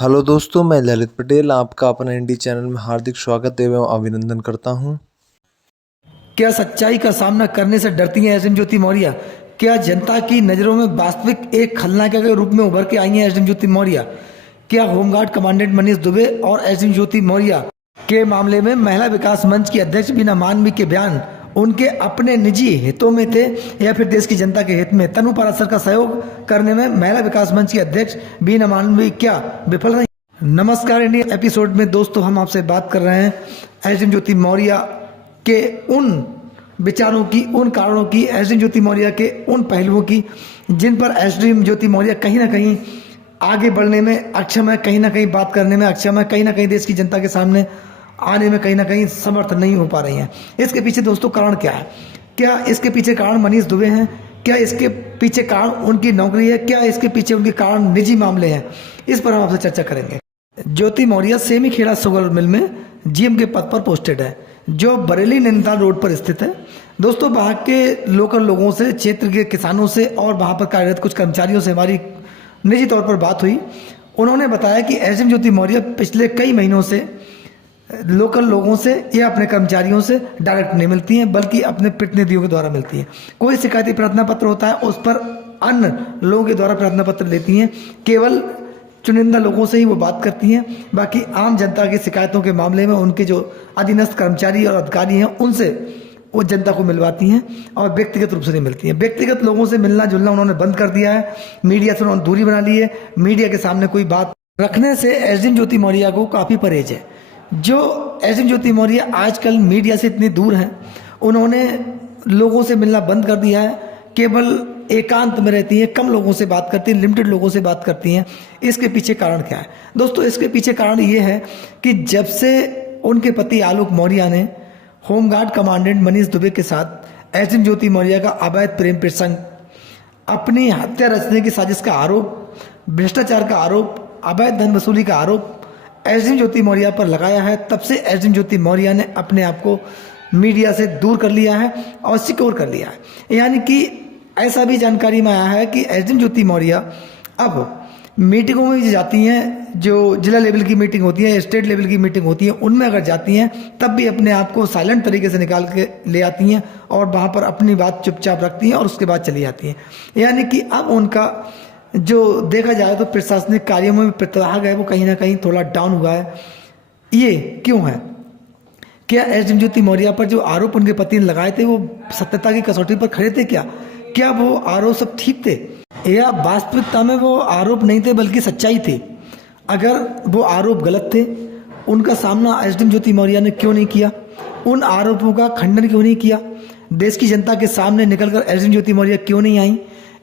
Hello दोस्तों, मैं ललित पटेल आपका अपना इंडी चैनल में हार्दिक स्वागत एवं अभिनंदन करता हूं। क्या सच्चाई का सामना करने से डरती हैं एसडीएम ज्योति मौर्य? क्या जनता की नज़रों में वास्तविक एक खलनायक के रूप में उभर के आई हैं एसडीएम ज्योति मौर्य? क्या होमगार्ड कमांडेंट मनीष दुबे और एसडीएम ज्योति मौर्य के मामले में महिला विकास मंच की अध्यक्ष बीना मानवी के बयान उनके अपने निजी हितों में थे या फिर देश की जनता के हित में? तनु पाराशर का सहयोग करने में महिला विकास मंच की अध्यक्ष बीना मानवी क्या विफल रही? नमस्कार, इंडिया एपिसोड में दोस्तों हम आपसे बात कर रहे हैं एसडीएम ज्योति मौर्य के उन विचारों की, उन कारणों की, एसडीएम ज्योति मौर्य के उन पहलुओं की जिन पर एसडीएम ज्योति मौर्य कहीं ना कहीं आगे बढ़ने में अक्षम है, कहीं ना कहीं बात करने में अक्षम है, कहीं ना कहीं देश की जनता के सामने आने में कहीं ना कहीं समर्थ नहीं हो पा रही हैं। इसके पीछे दोस्तों कारण क्या है? क्या इसके पीछे कारण मनीष दुबे हैं? क्या इसके पीछे कारण उनकी नौकरी है? क्या इसके पीछे उनके कारण निजी मामले हैं? इस पर हम आपसे चर्चा करेंगे। Jyoti Maurya Semikhera sugar mill में जीएम के पद पर पोस्टेड है, जो बरेली नैनीताल रोड पर स्थित है। दोस्तों, वहाँ के लोकल लोगों से, क्षेत्र के किसानों से और वहाँ पर कार्यरत कुछ कर्मचारियों से हमारी निजी तौर पर बात हुई। उन्होंने बताया कि एसडीएम ज्योति मौर्य पिछले कई महीनों से लोकल लोगों से या अपने कर्मचारियों से डायरेक्ट नहीं मिलती हैं, बल्कि अपने प्रतिनिधियों के द्वारा मिलती हैं। कोई शिकायती प्रार्थना पत्र होता है, उस पर अन्य लोगों के द्वारा प्रार्थना पत्र देती हैं। केवल चुनिंदा लोगों से ही वो बात करती हैं। बाकी आम जनता की शिकायतों के मामले में उनके जो अधीनस्थ कर्मचारी और अधिकारी हैं, उनसे वो जनता को मिलवाती हैं और व्यक्तिगत रूप से नहीं मिलती हैं। व्यक्तिगत लोगों से मिलना जुलना उन्होंने बंद कर दिया है। मीडिया से उन्होंने दूरी बना ली है। मीडिया के सामने कोई बात रखने से एसडीएम ज्योति मौर्य को काफ़ी परहेज है। जो एसडीएम ज्योति मौर्य आजकल मीडिया से इतनी दूर हैं, उन्होंने लोगों से मिलना बंद कर दिया है। केवल एकांत में रहती हैं, कम लोगों से बात करती हैं, लिमिटेड लोगों से बात करती हैं। इसके पीछे कारण क्या है दोस्तों? इसके पीछे कारण ये है कि जब से उनके पति आलोक मौर्य ने होमगार्ड कमांडेंट मनीष दुबे के साथ एसडीएम ज्योति मौर्य का अवैध प्रेम प्रसंग, अपनी हत्या रचने की साजिश का आरोप, भ्रष्टाचार का आरोप, अवैध धन वसूली का आरोप एसडीएम ज्योति मौर्य पर लगाया है, तब से एसडीएम ज्योति मौर्य ने अपने आप को मीडिया से दूर कर लिया है और सिक्योर कर लिया है। यानी कि ऐसा भी जानकारी में आया है कि एसडीएम ज्योति मौर्य अब मीटिंगों में भी जाती हैं, जो जिला लेवल की मीटिंग होती है, स्टेट लेवल की मीटिंग होती है, उनमें अगर जाती हैं तब भी अपने आप को साइलेंट तरीके से निकाल के ले आती हैं और वहाँ पर अपनी बात चुपचाप रखती हैं और उसके बाद चली जाती हैं। यानी कि अब उनका जो देखा जाए तो प्रशासनिक कार्यों में प्रतिभाग है, वो कहीं ना कहीं थोड़ा डाउन हुआ है। ये क्यों है? क्या एसडीएम ज्योति मौर्य पर जो आरोप उनके पति ने लगाए थे वो सत्यता की कसौटी पर खड़े थे? क्या वो आरोप सब ठीक थे या वास्तविकता में वो आरोप नहीं थे बल्कि सच्चाई थी? अगर वो आरोप गलत थे, उनका सामना एसडीएम ज्योति मौर्य ने क्यों नहीं किया? उन आरोपों का खंडन क्यों नहीं किया? देश की जनता के सामने निकलकर एसडीएम ज्योति मौर्य क्यों नहीं आई?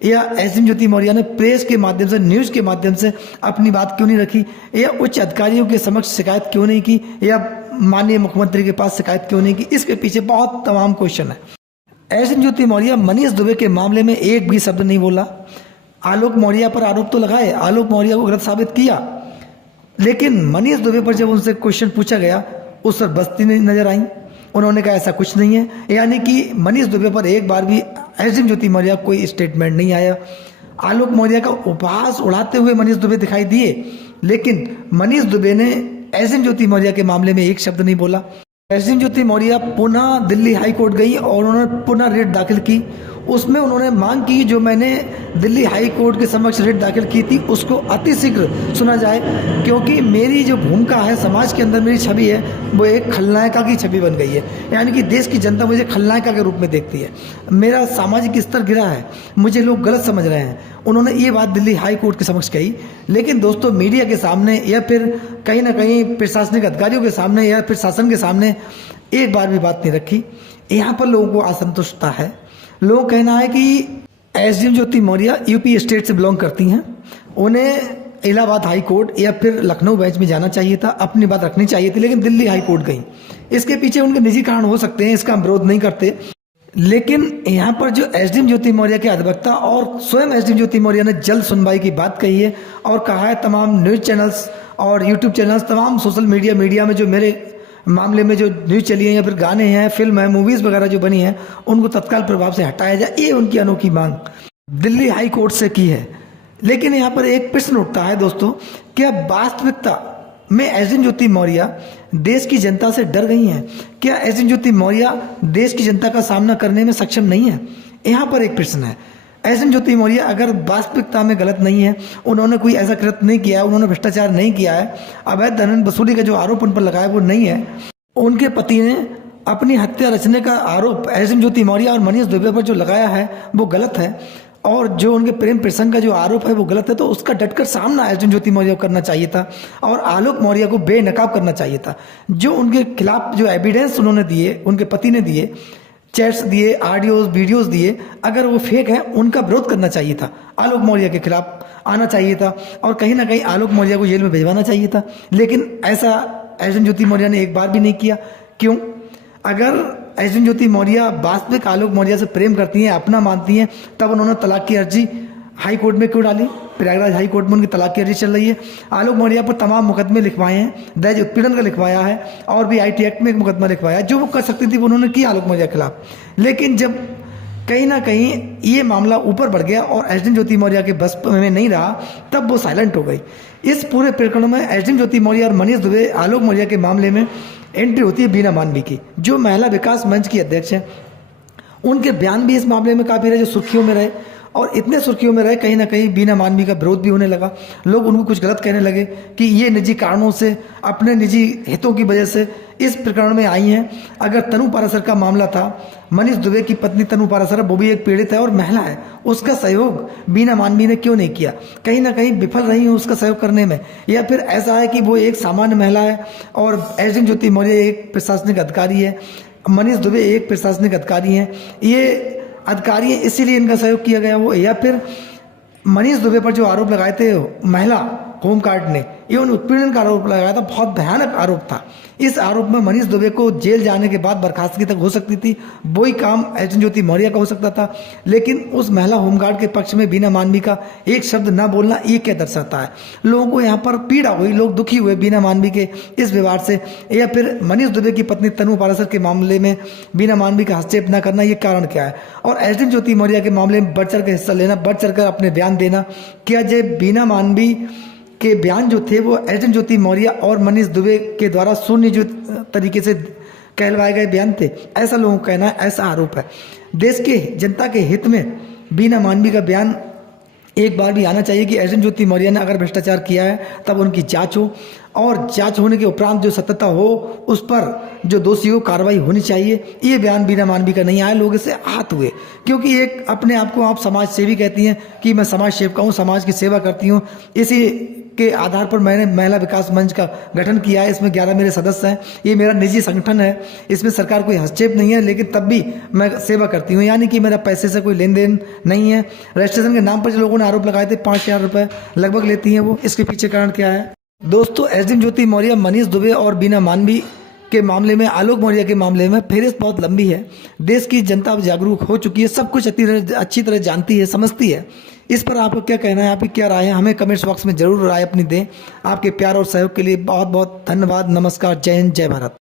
या एसडीएम ज्योति मौर्य ने प्रेस के माध्यम से, न्यूज़ के माध्यम से अपनी बात क्यों नहीं रखी? या उच्च अधिकारियों के समक्ष शिकायत क्यों नहीं की? या माननीय मुख्यमंत्री के पास शिकायत क्यों नहीं की? इसके पीछे बहुत तमाम क्वेश्चन है। एसडीएम ज्योति मौर्य मनीष दुबे के मामले में एक भी शब्द नहीं बोला। आलोक मौर्य पर आरोप तो लगाए, आलोक मौर्य को गलत साबित किया, लेकिन मनीष दुबे पर जब उनसे क्वेश्चन पूछा गया, उस पर बस्ती नहीं नजर आई। उन्होंने कहा ऐसा कुछ नहीं है। यानी कि मनीष दुबे पर एक बार भी एसडीएम ज्योति मौर्य कोई स्टेटमेंट नहीं आया। आलोक मौर्य का उपहास उड़ाते हुए मनीष दुबे दिखाई दिए, लेकिन मनीष दुबे ने एसडीएम ज्योति मौर्य के मामले में एक शब्द नहीं बोला। एसडीएम ज्योति मौर्य पुनः दिल्ली हाई कोर्ट गई और उन्होंने पुनः रिट दाखिल की। उसमें उन्होंने मांग की जो मैंने दिल्ली हाई कोर्ट के समक्ष रिट दाखिल की थी उसको अतिशीघ्र सुना जाए, क्योंकि मेरी जो भूमिका है, समाज के अंदर मेरी छवि है, वो एक खलनायिका की छवि बन गई है। यानी कि देश की जनता मुझे खलनायिका के रूप में देखती है। मेरा सामाजिक स्तर गिरा है, मुझे लोग गलत समझ रहे हैं। उन्होंने ये बात दिल्ली हाई कोर्ट के समक्ष कही, लेकिन दोस्तों मीडिया के सामने या फिर कहीं ना कहीं प्रशासनिक अधिकारियों के सामने या फिर शासन के सामने एक बार भी बात नहीं रखी। यहाँ पर लोगों को असंतुष्टता है। लोगों का कहना है कि एसडीएम ज्योति मौर्य यूपी स्टेट से बिलोंग करती हैं, उन्हें इलाहाबाद हाई कोर्ट या फिर लखनऊ बेंच में जाना चाहिए था, अपनी बात रखनी चाहिए थी, लेकिन दिल्ली हाई कोर्ट गई। इसके पीछे उनके निजी कारण हो सकते हैं, इसका हम विरोध नहीं करते, लेकिन यहाँ पर जो एसडीएम ज्योति मौर्य के अधिवक्ता और स्वयं एसडीएम ज्योति मौर्य ने जल्द सुनवाई की बात कही है और कहा है तमाम न्यूज़ चैनल्स और यूट्यूब चैनल्स, तमाम सोशल मीडिया में जो मेरे मामले में जो न्यूज़ चली है या फिर गाने हैं, फिल्म है, मूवीज़ वगैरह जो बनी हैं, उनको तत्काल प्रभाव से हटाया जाए। ये उनकी अनोखी मांग दिल्ली हाई कोर्ट से की है। लेकिन यहाँ पर एक प्रश्न उठता है दोस्तों, क्या वास्तविकता में एजेंट ज्योति मौर्य देश की जनता से डर गई हैं? क्या एजेंट ज्योति मौर्य देश की जनता का सामना करने में सक्षम नहीं है? यहाँ पर एक प्रश्न है। एजेंट ज्योति मौर्य अगर वास्तविकता में गलत नहीं है, उन्होंने कोई ऐसा कृत्य नहीं किया है, उन्होंने भ्रष्टाचार नहीं किया है, अवैध धन वसूली का जो आरोप उन पर लगाया वो नहीं है, उनके पति ने अपनी हत्या रचने का आरोप एजेंट ज्योति मौर्य और मनीष दुबे पर जो लगाया है वो गलत है, और जो उनके प्रेम प्रसंग का जो आरोप है वो गलत है, तो उसका डटकर सामना एजेंट ज्योति मौर्य को करना चाहिए था और आलोक मौर्य को बेनकाब करना चाहिए था। जो उनके खिलाफ जो एविडेंस उन्होंने दिए, उनके पति ने दिए, चैट्स दिए, ऑडियोज वीडियोस दिए, अगर वो फेक है उनका विरोध करना चाहिए था, आलोक मौर्य के खिलाफ आना चाहिए था और कहीं ना कहीं आलोक मौर्य को जेल में भिजवाना चाहिए था। लेकिन ऐसा एजेंट ज्योति मौर्य ने एक बार भी नहीं किया। क्यों? अगर एजेंट ज्योति मौर्य वास्तविक आलोक मौर्य से प्रेम करती हैं, अपना मानती हैं, तब उन्होंने तलाक की अर्जी हाई कोर्ट में क्यों डाली? प्रयागराज हाई कोर्ट में उनकी तलाक की अर्जी चल रही है। आलोक मौर्य पर तमाम मुकदमे लिखवाए हैं, दहेज उत्पीड़न का लिखवाया है और भी IT एक्ट में एक मुकदमा लिखवाया है। जो वो कर सकती थी वो उन्होंने किया आलोक मौर्य के खिलाफ। लेकिन जब कहीं ना कहीं ये मामला ऊपर बढ़ गया और एजेंट ज्योति मौर्य के बस में नहीं रहा, तब वो साइलेंट हो गई। इस पूरे प्रकरण में एजेंट ज्योति मौर्य और मनीष दुबे आलोक मौर्य के मामले में एंट्री होती है बीना मानवी की, जो महिला विकास मंच की अध्यक्ष है। उनके बयान भी इस मामले में काफ़ी रहे, जो सुर्खियों में रहे, और इतने सुर्खियों में रहे कहीं ना कहीं बीना मानवी का विरोध भी होने लगा। लोग उनको कुछ गलत कहने लगे कि ये निजी कारणों से, अपने निजी हितों की वजह से इस प्रकरण में आई हैं। अगर तनु पाराशर का मामला था, मनीष दुबे की पत्नी तनु पाराशर वो भी एक पीड़ित है और महिला है, उसका सहयोग बीना मानवी ने क्यों नहीं किया? कहीं ना कहीं विफल रही है उसका सहयोग करने में, या फिर ऐसा है कि वो एक सामान्य महिला है और एजेंट ज्योति मौर्य एक प्रशासनिक अधिकारी है, मनीष दुबे एक प्रशासनिक अधिकारी हैं, ये अधिकारी है इसीलिए इनका सहयोग किया गया वो, या फिर मनीष दुबे पर जो आरोप लगाए थे महिला होमगार्ड ने, ये उन उत्पीड़न का आरोप लगाया था, बहुत भयानक आरोप था। इस आरोप में मनीष दुबे को जेल जाने के बाद बर्खास्तगी तक हो सकती थी, वही काम एजेंट ज्योति मौर्य का हो सकता था। लेकिन उस महिला होमगार्ड के पक्ष में बीना मानवी का एक शब्द ना बोलना, ये क्या दर्शाता है? लोगों को यहाँ पर पीड़ा हुई, लोग दुखी हुए बीना मानवी के इस व्यवहार से, या फिर मनीष दुबे की पत्नी तनु पाराशर के मामले में बीना मानवी का हस्तक्षेप न करना, ये कारण क्या है? और एजेंट ज्योति मौर्य के मामले में बढ़ चढ़ कर हिस्सा लेना, बढ़ चढ़ कर अपने बयान देना, क्या जब बीना मानवी के बयान जो थे वो एजेंट ज्योति मौर्य और मनीष दुबे के द्वारा शून्य जो तरीके से कहलवाए गए बयान थे? ऐसा लोगों का कहना है, ऐसा आरोप है। देश के जनता के हित में बीना मानवी का बयान एक बार भी आना चाहिए कि एजेंट ज्योति मौर्य ने अगर भ्रष्टाचार किया है तब उनकी जांच हो, और जांच होने के उपरांत जो सत्यता हो उस पर जो दोषी हो कार्रवाई होनी चाहिए। ये बयान बीना मानवी का नहीं आया, लोग इससे आहत हुए, क्योंकि एक अपने आप को आप समाज सेवी कहती हैं कि मैं समाज सेविका हूँ, समाज की सेवा करती हूँ, इसी के आधार पर मैंने महिला विकास मंच का गठन किया है। इसमें 11 मेरे सदस्य हैं, ये मेरा निजी संगठन है, इसमें सरकार कोई हस्तक्षेप नहीं है, लेकिन तब भी मैं सेवा करती हूँ, यानी कि मेरा पैसे से कोई लेन देन नहीं है। रजिस्ट्रेशन के नाम पर जो लोगों ने आरोप लगाए थे 5,000 रुपये लगभग लेती हैं वो, इसके पीछे कारण क्या है? दोस्तों, एजेंट ज्योति मौर्य, मनीष दुबे और बीना मानवी के मामले में, आलोक मौर्य के मामले में फेहरिस्त बहुत लंबी है। देश की जनता अब जागरूक हो चुकी है, सब कुछ अच्छी तरह जानती है, समझती है। इस पर आपको क्या कहना है, आपकी क्या राय है? हमें कमेंट्स बॉक्स में जरूर राय अपनी दें। आपके प्यार और सहयोग के लिए बहुत बहुत धन्यवाद। नमस्कार, जय हिंद, जय भारत।